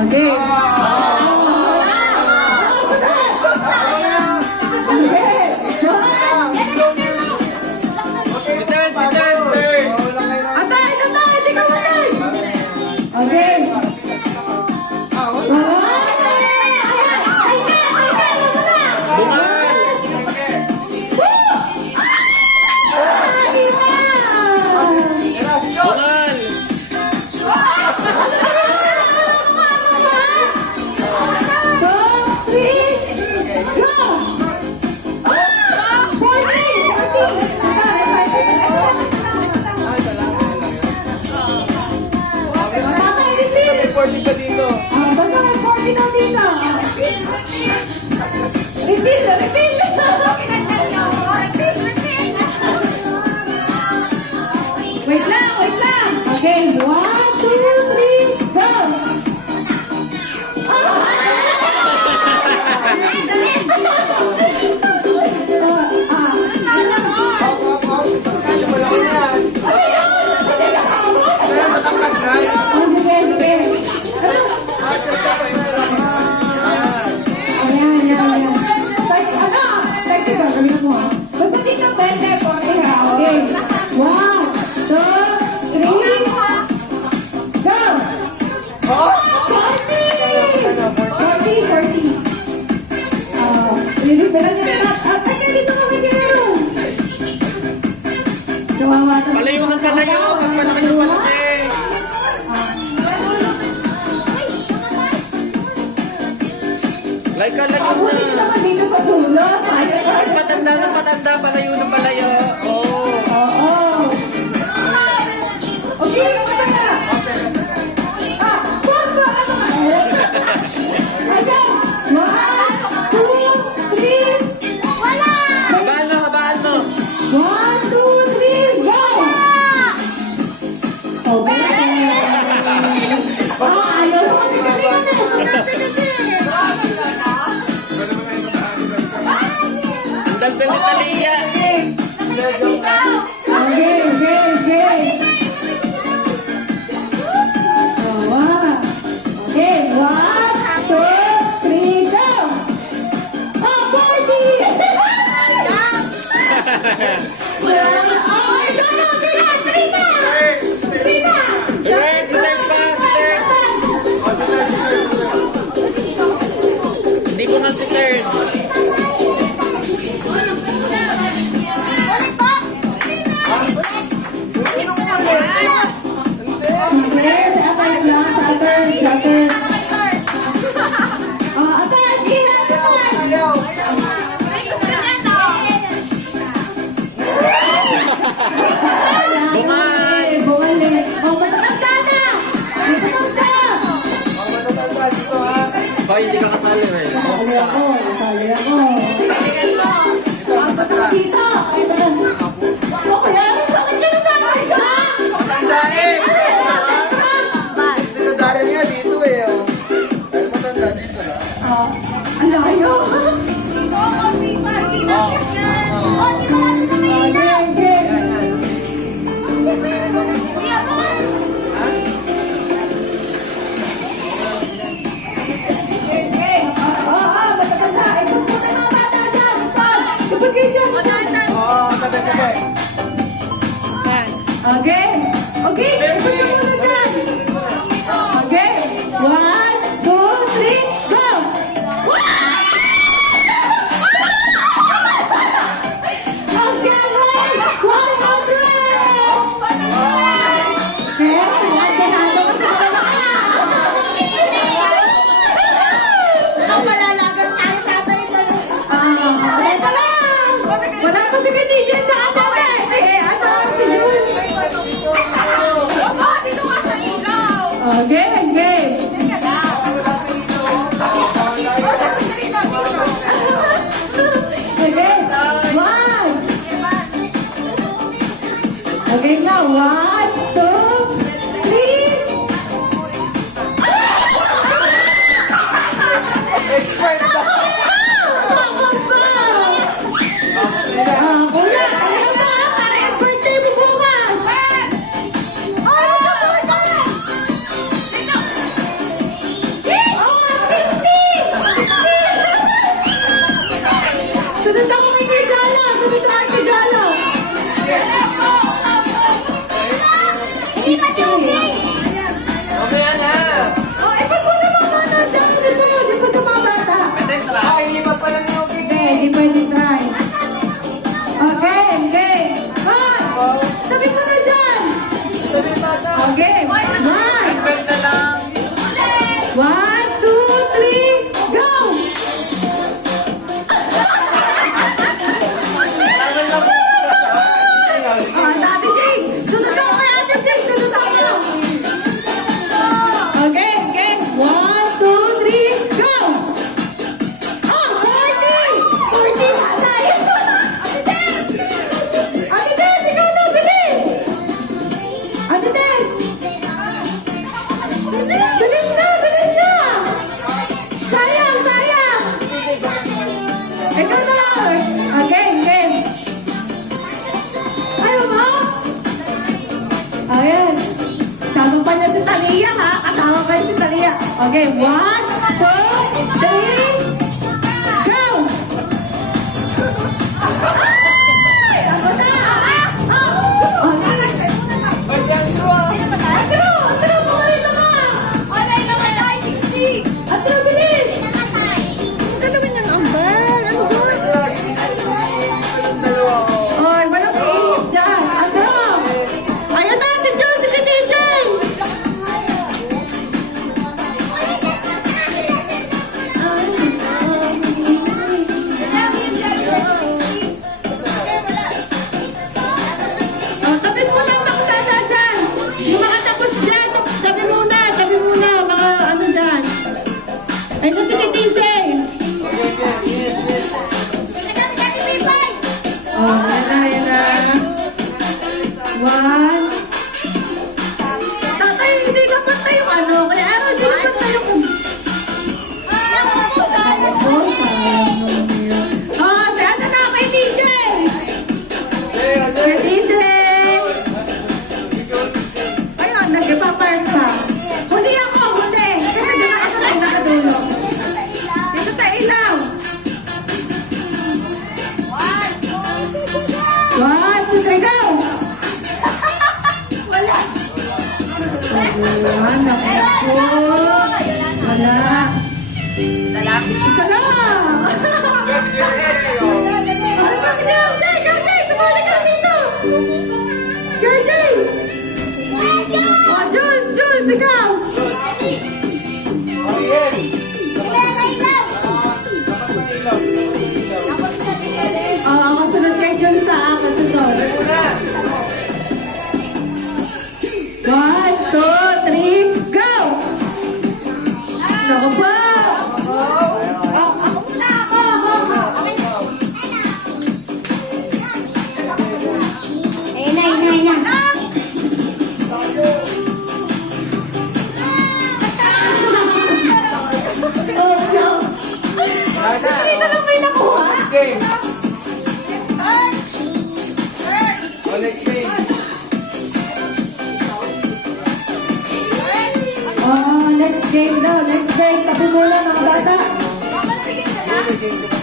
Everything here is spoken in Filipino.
Okay. Wait lang, wait lang. Okay, 1, 2, 3, go! Palayo ng palayo, mas malaki ng palaki. Like ka lang na. Pag patanda ng patanda, palayo ng palayo. Oo. Okay, Habaan mo. 1, 2, 3, go! Okay. Ayaw ko kasi kanina. Ang daldal ni Talia. Okay. Okay, 1, 2, 3, go! Oh, party! Hindi ko nga si third. Hoy, hindi ka kasali eh. Sali ako. Ang patang dito. O kaya, bakit ka natatay ka? Matanda eh! Sinadari niya dito eh. Dahil matanda dito na. Ang layo. Okay. Okay. Okay. 1, 2, 3, go! Okay, 100! Okay, ganado ka sa ito lang! Wala pa si DJ sa kasama. Si Jules. Okay. Okay, now 1, 2, 3. Bilis na, bilis na! Sayang, sayang! Ikaw na lang! Game, game! Ayaw mo? Ayan. Kasama pa niya si Talia, ha? Kasama pa niya si Talia. Okay, 1, 2, 3, go! Ay! Ako na! Ay, si Andrew ah. Andrew! Andrew, pumunta ka! Andrew, bilis! Ito naman yung amban. Ano doon? Dalawa oh. Oy, walang iinit dyan. Andrew! Ayun na, si Joe, si DJ! Oh, tabi muna ang makasada dyan. Yung mga tapos dyan, tabi muna, mga ano dyan. Ayun na si DJ! Oh, yan na. 1. Tatay, hindi dapat tayo ano. Kaya ano, hindi dapat tayo kung... Oh, sayang naman yun. Oh, si ano na, kay DJ! Kay DJ! Ayun, nag-ipapark ka. Huli ako, huli. Kasi di nakasabay nakadulo. Dito sa ilaw. 1, 2, 3, go! Wala. Wala. Wala. Isa lang. Ano ba si Girl Jay? Girl Jay, sumali ka dito. Girl Jay. Oh, Jules, ikaw. Oh, ako sunod kay Jules sa akin sunod. 1, 2, 3, go! Naku po! Ako muna, ako. Ayun na. Hindi na lang may nakuha. Next game. Oh, next game. Oh, next game daw, next game. Tabi muna mga bata. Next game.